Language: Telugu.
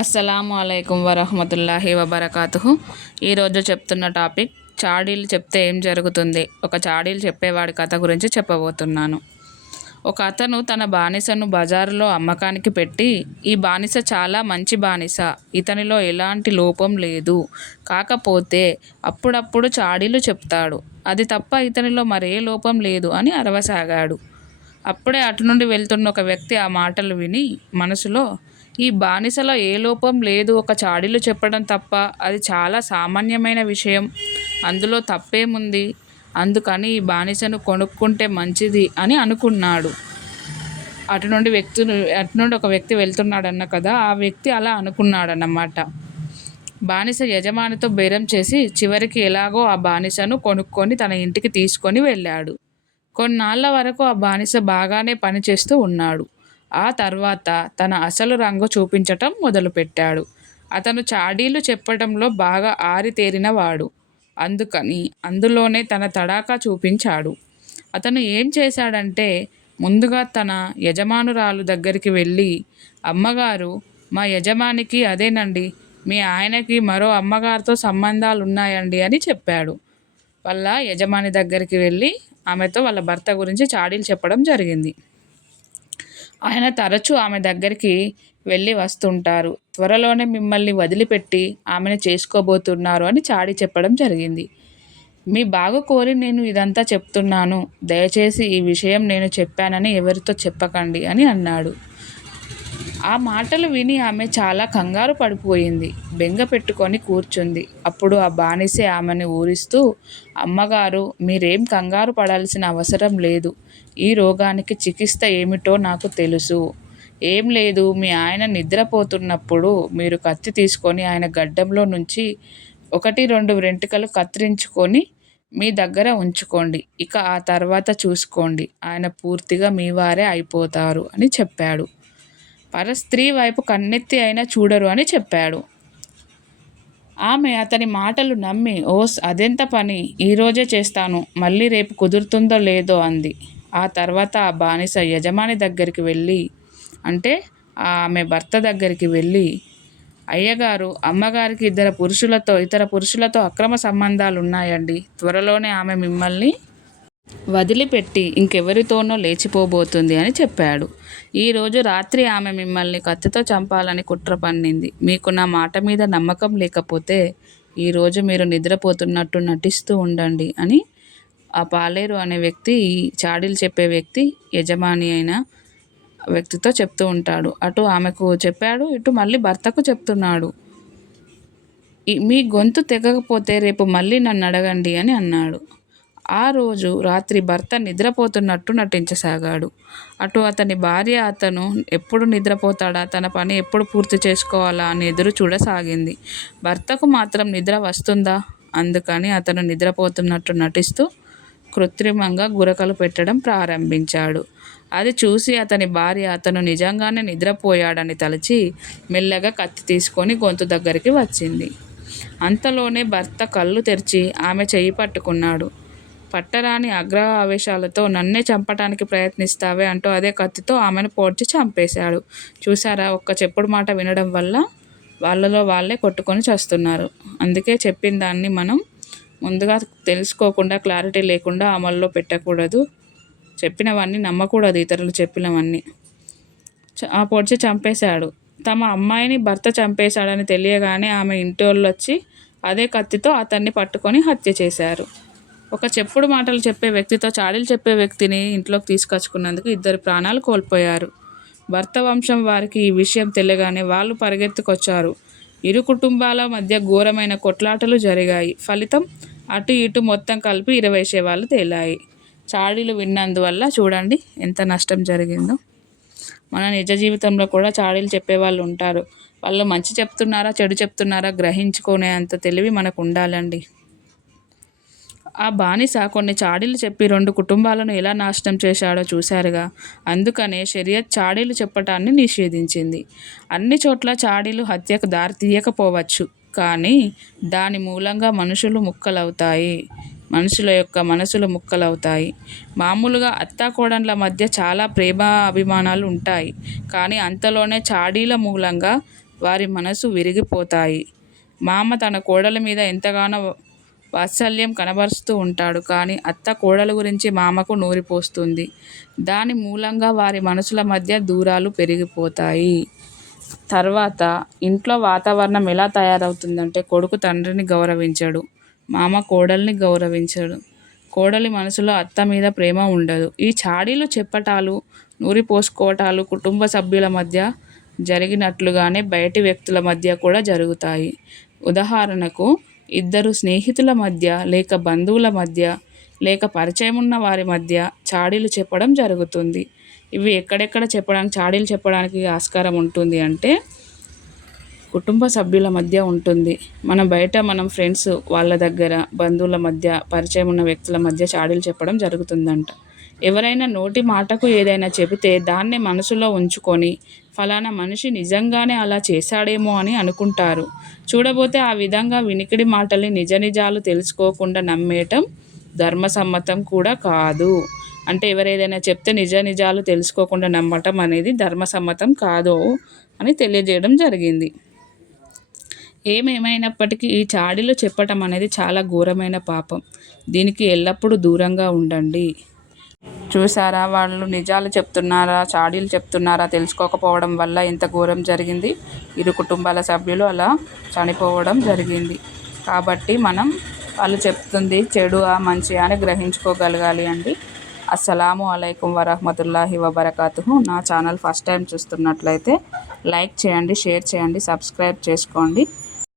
అస్సలాము అలైకుం వరహమతుల్లాహి వబర్కాతుహు. ఈరోజు చెప్తున్న టాపిక్ చాడీలు చెప్తే ఏం జరుగుతుంది. ఒక చాడీలు చెప్పేవాడి కథ గురించి చెప్పబోతున్నాను. ఒక అతను తన బానిసను బజారులో అమ్మకానికి పెట్టి, ఈ బానిస చాలా మంచి బానిస, ఇతనిలో ఎలాంటి లోపం లేదు, కాకపోతే అప్పుడప్పుడు చాడీలు చెప్తాడు, అది తప్ప ఇతనిలో మరే లోపం లేదు అని అరవసాగాడు. అప్పుడే అటు నుండి వెళ్తున్న ఒక వ్యక్తి ఆ మాటలు విని మనసులో, ఈ బానిసలో ఏ లోపం లేదు, ఒక చాడీలు చెప్పడం తప్ప, అది చాలా సామాన్యమైన విషయం, అందులో తప్పేముంది, అందుకని ఈ బానిసను కొనుక్కుంటే మంచిది అని అనుకున్నాడు. అటు నుండి ఒక వ్యక్తి వెళ్తున్నాడన్న కదా, ఆ వ్యక్తి అలా అనుకున్నాడన్నమాట. బానిస యజమానితో బేరం చేసి చివరికి ఎలాగో ఆ బానిసను కొనుక్కొని తన ఇంటికి తీసుకొని వెళ్ళాడు. కొన్నాళ్ల వరకు ఆ బానిస బాగానే పనిచేస్తూ ఉన్నాడు. ఆ తర్వాత తన అసలు రంగు చూపించటం మొదలుపెట్టాడు. అతను చాడీలు చెప్పడంలో బాగా ఆరితేరినవాడు. అందుకని అందులోనే తన తడాఖా చూపించాడు. అతను ఏం చేశాడంటే, ముందుగా తన యజమానురాలు దగ్గరికి వెళ్ళి, అమ్మగారు, మా యజమానికి అదేనండి, మీ ఆయనకి మరో అమ్మగారితో సంబంధాలున్నాయండి అని చెప్పాడు. వాళ్ళ యజమాని దగ్గరికి వెళ్ళి ఆమెతో వాళ్ళ భర్త గురించి చాడీలు చెప్పడం జరిగింది. ఆయన తరచూ ఆమె దగ్గరికి వెళ్ళి వస్తుంటారు, త్వరలోనే మిమ్మల్ని వదిలిపెట్టి ఆమెను చేసుకోబోతున్నారు అని చాడీ చెప్పడం జరిగింది. మీ బాగు కోరి నేను ఇదంతా చెప్తున్నాను, దయచేసి ఈ విషయం నేను చెప్పానని ఎవరితో చెప్పకండి అని అన్నాడు. ఆ మాటలు విని ఆమె చాలా కంగారు పడిపోయింది, బెంగ పెట్టుకొని కూర్చుంది. అప్పుడు ఆ బానిసే ఆమెను ఊరిస్తూ, అమ్మగారు, మీరేం కంగారు పడాల్సిన అవసరం లేదు, ఈ రోగానికి చికిత్స ఏమిటో నాకు తెలుసు. ఏం లేదు, మీ ఆయన నిద్రపోతున్నప్పుడు మీరు కత్తి తీసుకొని ఆయన గడ్డంలో నుంచి 1-2 వెంట్రుకలు కత్తిరించుకొని మీ దగ్గర ఉంచుకోండి, ఇక ఆ తర్వాత చూసుకోండి, ఆయన పూర్తిగా మీ వారే అయిపోతారు అని చెప్పాడు. పరస్త్రీ వైపు కన్నెత్తి అయినా చూడరు అని చెప్పాడు. ఆమె అతని మాటలు నమ్మి, ఓస్ అదెంత పని, ఈరోజే చేస్తాను, మళ్ళీ రేపు కుదురుతుందో లేదో అంది. ఆ తర్వాత ఆ బానిస యజమాని దగ్గరికి వెళ్ళి, అంటే ఆమె భర్త దగ్గరికి వెళ్ళి, అయ్యగారు, అమ్మగారికి ఇతర పురుషులతో అక్రమ సంబంధాలు ఉన్నాయండి, త్వరలోనే ఆమె మిమ్మల్ని వదిలిపెట్టి ఇంకెవరితోనో లేచిపోబోతుంది అని చెప్పాడు. ఈరోజు రాత్రి ఆమె మిమ్మల్ని కత్తితో చంపాలని కుట్ర పన్నింది. మీకు నా మాట మీద నమ్మకం లేకపోతే ఈరోజు మీరు నిద్రపోతున్నట్టు నటిస్తూ ఉండండి అని ఆ పాలేరు అనే వ్యక్తి, ఈ చాడీలు చెప్పే వ్యక్తి యజమాని అయిన వ్యక్తితో చెప్తూ ఉంటాడు. అటు ఆమెకు చెప్పాడు, ఇటు మళ్ళీ భర్తకు చెప్తున్నాడు. మీ గొంతు తెగకపోతే రేపు మళ్ళీ నన్ను అడగండి అని అన్నాడు. ఆ రోజు రాత్రి భర్త నిద్రపోతున్నట్టు నటించసాగాడు. అటు అతని భార్య అతను ఎప్పుడు నిద్రపోతాడా, తన పని ఎప్పుడు పూర్తి చేసుకోవాలా అని ఎదురు చూడసాగింది. భర్తకు మాత్రం నిద్ర వస్తుందా, అందుకని అతను నిద్రపోతున్నట్టు నటిస్తూ కృత్రిమంగా గురకలు పెట్టడం ప్రారంభించాడు. అది చూసి అతని భార్య అతను నిజంగానే నిద్రపోయాడని తలచి మెల్లగా కత్తి తీసుకొని గొంతు దగ్గరికి వచ్చింది. అంతలోనే భర్త కళ్ళు తెరిచి ఆమె చెయ్యి పట్టుకున్నాడు. పట్టరాని ఆవేశాలతో, నన్నే చంపటానికి ప్రయత్నిస్తావే అంటూ అదే కత్తితో ఆమెను పోడ్చి చంపేశాడు. చూసారా, ఒక్క చెప్పుడు మాట వినడం వల్ల వాళ్ళలో వాళ్ళే కొట్టుకొని చస్తున్నారు. అందుకే చెప్పిన దాన్ని మనం ముందుగా తెలుసుకోకుండా, క్లారిటీ లేకుండా అమల్లో పెట్టకూడదు. చెప్పినవన్నీ నమ్మకూడదు, ఇతరులు చెప్పినవన్నీ. ఆ పొడిచి చంపేశాడు. తమ అమ్మాయిని భర్త చంపేశాడని తెలియగానే ఆమె ఇంటోళ్ళు వచ్చి అదే కత్తితో అతన్ని పట్టుకొని హత్య చేశారు. ఒక చెప్పుడు మాటలు చెప్పే వ్యక్తితో చాడీలు చెప్పే వ్యక్తిని ఇంట్లోకి తీసుకొచ్చుకున్నందుకు 2 ప్రాణాలు కోల్పోయారు. భర్త వంశం వారికి ఈ విషయం తెలియగానే వాళ్ళు పరిగెత్తుకొచ్చారు. ఇరు కుటుంబాల మధ్య ఘోరమైన కొట్లాటలు జరిగాయి. ఫలితం అటు ఇటు మొత్తం కలిపి 20 శవాలు తేలాయి. చాడీలు విన్నందువల్ల చూడండి ఎంత నష్టం జరిగిందో. మన నిజ జీవితంలో కూడా చాడీలు చెప్పేవాళ్ళు ఉంటారు. వాళ్ళు మంచి చెప్తున్నారా చెడు చెప్తున్నారా గ్రహించుకునే అంత తెలివి మనకు ఉండాలండి. ఆ బానిస కొన్ని చాడీలు చెప్పి 2 కుటుంబాలను ఎలా నాశనం చేశాడో చూశారుగా. అందుకనే షరియత్ చాడీలు చెప్పటాన్ని నిషేధించింది. అన్ని చోట్ల చాడీలు హత్యకు దారి తీయకపోవచ్చు, కానీ దాని మూలంగా మనుషుల యొక్క మనసులు ముక్కలవుతాయి. మామూలుగా అత్తాకోడళ్ళ మధ్య చాలా ప్రేమ అభిమానాలు ఉంటాయి, కానీ అంతలోనే చాడీల మూలంగా వారి మనసు విరిగిపోతాయి. మామ తన కోడల మీద ఎంతగానో వాత్సల్యం కనబరుస్తూ ఉంటాడు. కానీ అత్త కోడల గురించి మామకు నూరిపోస్తుంది. దాని మూలంగా వారి మనసుల మధ్య దూరాలు పెరిగిపోతాయి. తర్వాత ఇంట్లో వాతావరణం ఎలా తయారవుతుందంటే, కొడుకు తండ్రిని గౌరవించడు, మామ కోడల్ని గౌరవించడు, కోడలి మనసులో అత్త మీద ప్రేమ ఉండదు. ఈ చాడీలు చెప్పటాలు, నూరిపోసుకోవటాలు కుటుంబ సభ్యుల మధ్య జరిగినట్లుగానే బయటి వ్యక్తుల మధ్య కూడా జరుగుతాయి. ఉదాహరణకు, ఇద్దరు స్నేహితుల మధ్య, లేక బంధువుల మధ్య, లేక పరిచయం ఉన్న వారి మధ్య చాడీలు చెప్పడం జరుగుతుంది. ఇవి ఎక్కడెక్కడ చాడీలు చెప్పడానికి ఆస్కారం ఉంటుంది అంటే, కుటుంబ సభ్యుల మధ్య ఉంటుంది. మనం ఫ్రెండ్స్ వాళ్ళ దగ్గర, బంధువుల మధ్య, పరిచయం ఉన్న వ్యక్తుల మధ్య చాడీలు చెప్పడం జరుగుతుందంట. ఎవరైనా నోటి మాటకు ఏదైనా చెబితే దాన్ని మనసులో ఉంచుకొని ఫలానా మనిషి నిజంగానే అలా చేశాడేమో అని అనుకుంటారు. చూడబోతే ఆ విధంగా వినికిడి మాటల్ని నిజ నిజాలు తెలుసుకోకుండా నమ్మేయటం ధర్మసమ్మతం కూడా కాదు. అంటే ఎవరేదైనా చెప్తే నిజ నిజాలు తెలుసుకోకుండా నమ్మటం అనేది ధర్మసమ్మతం కాదు అని తెలియజేయడం జరిగింది. ఏమేమైనప్పటికీ ఈ చాడీలు చెప్పటం అనేది చాలా ఘోరమైన పాపం. దీనికి ఎల్లప్పుడూ దూరంగా ఉండండి. చూసారా, వాళ్ళు నిజాలు చెప్తున్నారా, చాడీలు చెప్తున్నారా తెలుసుకోకపోవడం వల్ల ఎంత ఘోరం జరిగింది. ఇరు కుటుంబాల సభ్యులు అలా చనిపోవడం జరిగింది. కాబట్టి మనం వాళ్ళు చెప్తుంది చెడుగా మంచిగా అని గ్రహించుకోగలగాలి అండి. అస్సలాము అలైకుం వరహ్మతుల్లాహి వబరకాతుహు. నా ఛానల్ ఫస్ట్ టైం చూస్తున్నట్లయితే లైక్ చేయండి, షేర్ చేయండి, సబ్స్క్రైబ్ చేసుకోండి.